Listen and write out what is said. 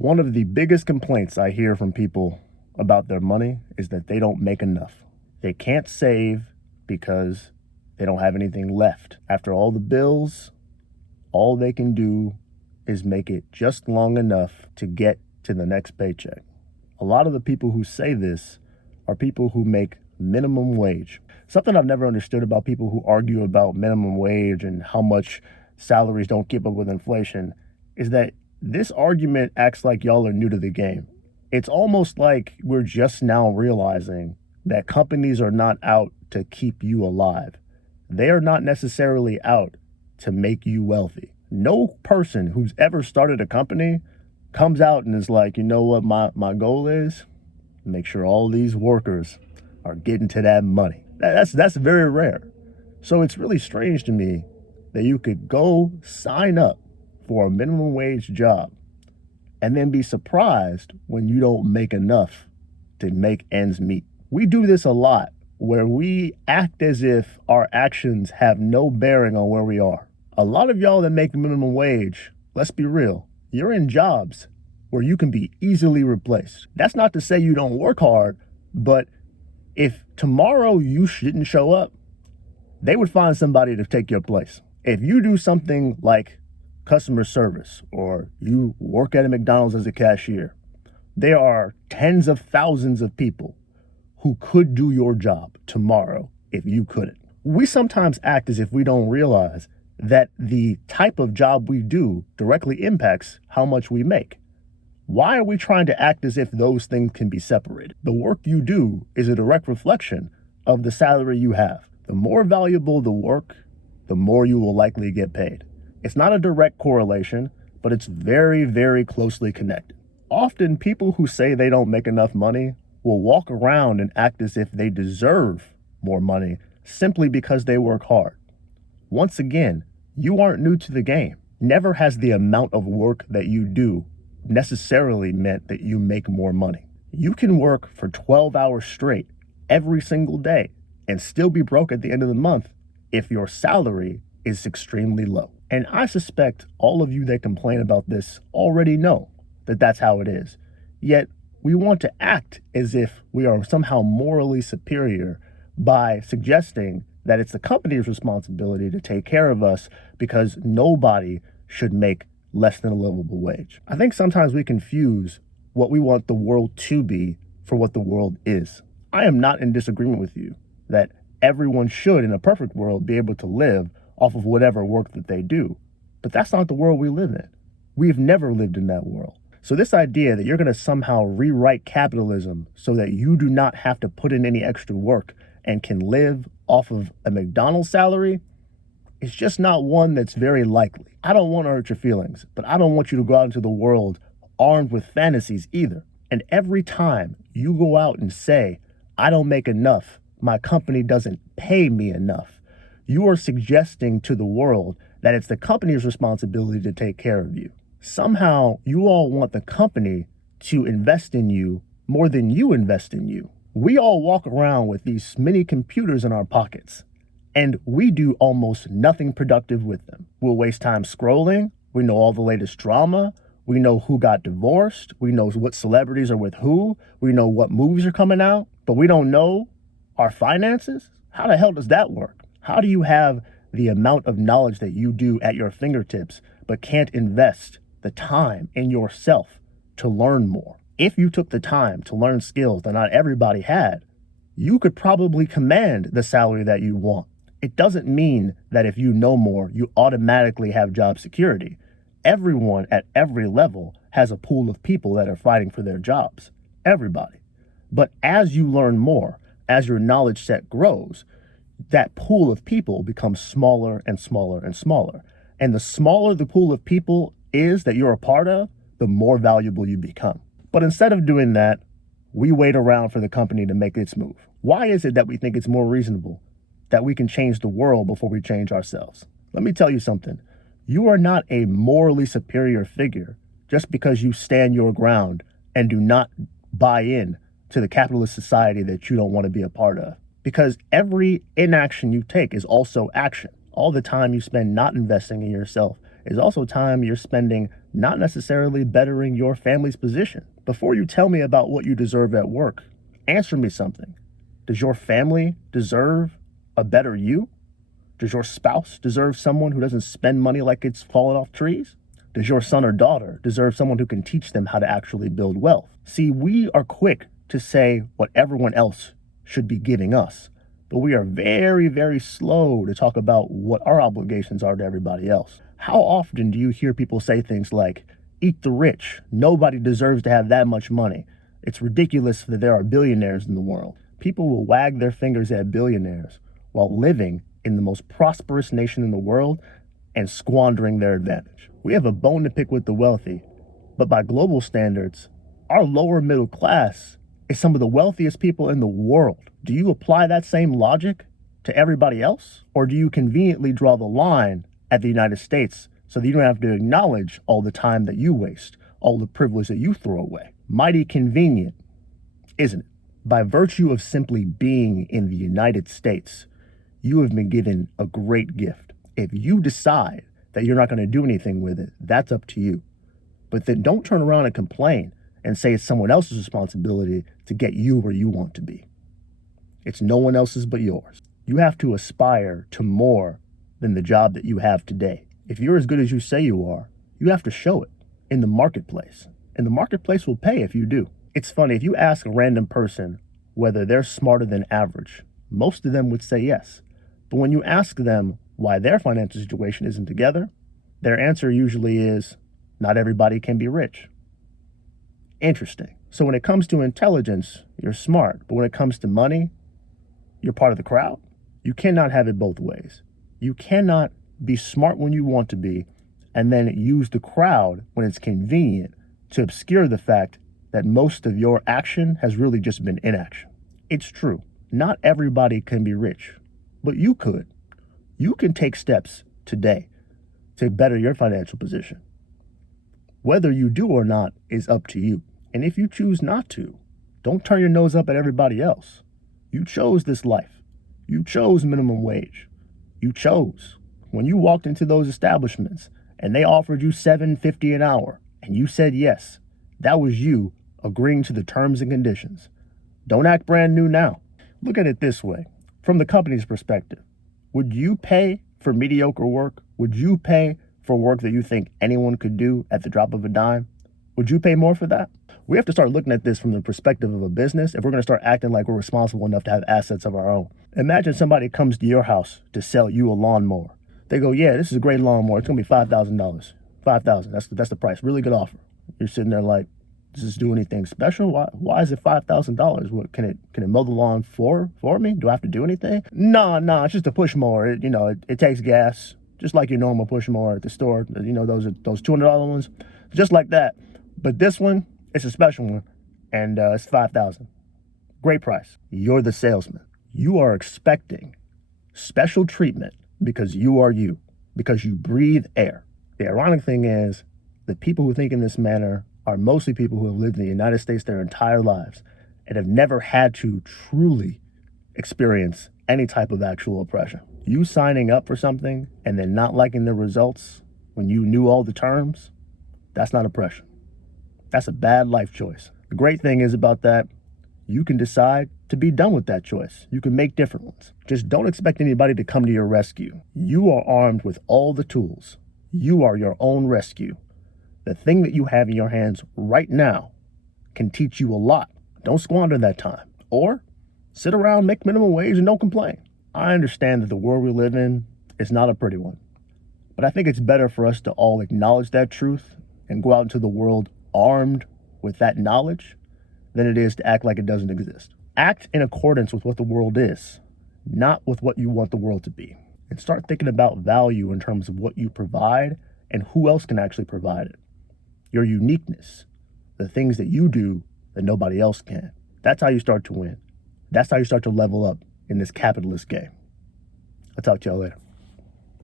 One of the biggest complaints I hear from people about their money is that they don't make enough. They can't save because they don't have anything left. After all the bills, all they can do is make it just long enough to get to the next paycheck. A lot of the people who say this are people who make minimum wage. Something I've never understood about people who argue about minimum wage and how much salaries don't keep up with inflation is that this argument acts like y'all are new to the game. It's almost like we're just now realizing that companies are not out to keep you alive. They are not necessarily out to make you wealthy. No person who's ever started a company comes out and is like, you know what my goal is? Make sure all these workers are getting to that money. That's very rare. So it's really strange to me that you could go sign up for a minimum wage job and then be surprised when you don't make enough to make ends meet. We do this a lot where we act as if our actions have no bearing on where we are. A lot of y'all that make minimum wage, let's be real, you're in jobs where you can be easily replaced. That's not to say you don't work hard, but if tomorrow you didn't show up, they would find somebody to take your place. If you do something like customer service or you work at a McDonald's as a cashier, there are tens of thousands of people who could do your job tomorrow if you couldn't. We sometimes act as if we don't realize that the type of job we do directly impacts how much we make. Why are we trying to act as if those things can be separated? The work you do is a direct reflection of the salary you have. The more valuable the work, the more you will likely get paid. It's not a direct correlation, but it's very, very closely connected. Often people who say they don't make enough money will walk around and act as if they deserve more money simply because they work hard. Once again, you aren't new to the game. Never has the amount of work that you do necessarily meant that you make more money. You can work for 12 hours straight every single day and still be broke at the end of the month if your salary is extremely low. And I suspect all of you that complain about this already know that that's how it is. Yet we want to act as if we are somehow morally superior by suggesting that it's the company's responsibility to take care of us because nobody should make less than a livable wage. I think sometimes we confuse what we want the world to be for what the world is. I am not in disagreement with you that everyone should, in a perfect world, be able to live off of whatever work that they do. But that's not the world we live in. We've never lived in that world. So this idea that you're going to somehow rewrite capitalism so that you do not have to put in any extra work and can live off of a McDonald's salary is just not one that's very likely. I don't want to hurt your feelings, but I don't want you to go out into the world armed with fantasies either. And every time you go out and say, I don't make enough, my company doesn't pay me enough, you are suggesting to the world that it's the company's responsibility to take care of you. Somehow, you all want the company to invest in you more than you invest in you. We all walk around with these mini computers in our pockets, and we do almost nothing productive with them. We'll waste time scrolling. We know all the latest drama. We know who got divorced. We know what celebrities are with who. We know what movies are coming out, but we don't know our finances. How the hell does that work? How do you have the amount of knowledge that you do at your fingertips, but can't invest the time in yourself to learn more? If you took the time to learn skills that not everybody had, you could probably command the salary that you want. It doesn't mean that if you know more, you automatically have job security. Everyone at every level has a pool of people that are fighting for their jobs. Everybody. But as you learn more, as your knowledge set grows, that pool of people becomes smaller and smaller and smaller. And the smaller the pool of people is that you're a part of, the more valuable you become. But instead of doing that, we wait around for the company to make its move. Why is it that we think it's more reasonable that we can change the world before we change ourselves? Let me tell you something. You are not a morally superior figure just because you stand your ground and do not buy in to the capitalist society that you don't want to be a part of. Because every inaction you take is also action. All the time you spend not investing in yourself is also time you're spending not necessarily bettering your family's position. Before you tell me about what you deserve at work, answer me something. Does your family deserve a better you? Does your spouse deserve someone who doesn't spend money like it's falling off trees? Does your son or daughter deserve someone who can teach them how to actually build wealth? See, we are quick to say what everyone else should be giving us, but we are very, very slow to talk about what our obligations are to everybody else. How often do you hear people say things like, eat the rich, nobody deserves to have that much money, it's ridiculous that there are billionaires in the world? People will wag their fingers at billionaires while living in the most prosperous nation in the world and squandering their advantage. We have a bone to pick with the wealthy, but by global standards, our lower middle class is some of the wealthiest people in the world. Do you apply that same logic to everybody else? Or do you conveniently draw the line at the United States so that you don't have to acknowledge all the time that you waste, all the privilege that you throw away? Mighty convenient, isn't it? By virtue of simply being in the United States, you have been given a great gift. If you decide that you're not going to do anything with it, that's up to you. But then don't turn around and complain and say it's someone else's responsibility to get you where you want to be. It's no one else's but yours. You have to aspire to more than the job that you have today. If you're as good as you say you are, you have to show it in the marketplace. And the marketplace will pay if you do. It's funny, if you ask a random person whether they're smarter than average, most of them would say yes. But when you ask them why their financial situation isn't together, their answer usually is, not everybody can be rich. Interesting. So when it comes to intelligence, you're smart. But when it comes to money, you're part of the crowd. You cannot have it both ways. You cannot be smart when you want to be and then use the crowd when it's convenient to obscure the fact that most of your action has really just been inaction. It's true. Not everybody can be rich, but you could. You can take steps today to better your financial position. Whether you do or not is up to you. And if you choose not to, don't turn your nose up at everybody else. You chose this life. You chose minimum wage. You chose. When you walked into those establishments and they offered you $7.50 an hour and you said yes, that was you agreeing to the terms and conditions. Don't act brand new now. Look at it this way. From the company's perspective, would you pay for mediocre work? Would you pay for work that you think anyone could do at the drop of a dime? Would you pay more for that? We have to start looking at this from the perspective of a business if we're going to start acting like we're responsible enough to have assets of our own. Imagine somebody comes to your house to sell you a lawnmower. They go, yeah, this is a great lawnmower. It's going to be $5,000. $5,000. That's the price. Really good offer. You're sitting there like, does this do anything special? Why is it $5,000? What can it mow the lawn for me? Do I have to do anything? No, it's just a push mower. It takes gas, just like your normal push mower at the store. Those $200 ones, just like that. But this one, it's a special one, and it's $5,000. Great price. You're the salesman. You are expecting special treatment because you are you, because you breathe air. The ironic thing is, the people who think in this manner are mostly people who have lived in the United States their entire lives and have never had to truly experience any type of actual oppression. You signing up for something and then not liking the results when you knew all the terms, that's not oppression. That's a bad life choice. The great thing is about that, you can decide to be done with that choice. You can make different ones. Just don't expect anybody to come to your rescue. You are armed with all the tools. You are your own rescue. The thing that you have in your hands right now can teach you a lot. Don't squander that time. Or sit around, make minimum wage, and don't complain. I understand that the world we live in is not a pretty one. But I think it's better for us to all acknowledge that truth and go out into the world armed with that knowledge than it is to act like it doesn't exist. Act in accordance with what the world is, not with what you want the world to be. And start thinking about value in terms of what you provide and who else can actually provide it. Your uniqueness, the things that you do that nobody else can. That's how you start to win. That's how you start to level up in this capitalist game. I'll talk to y'all later.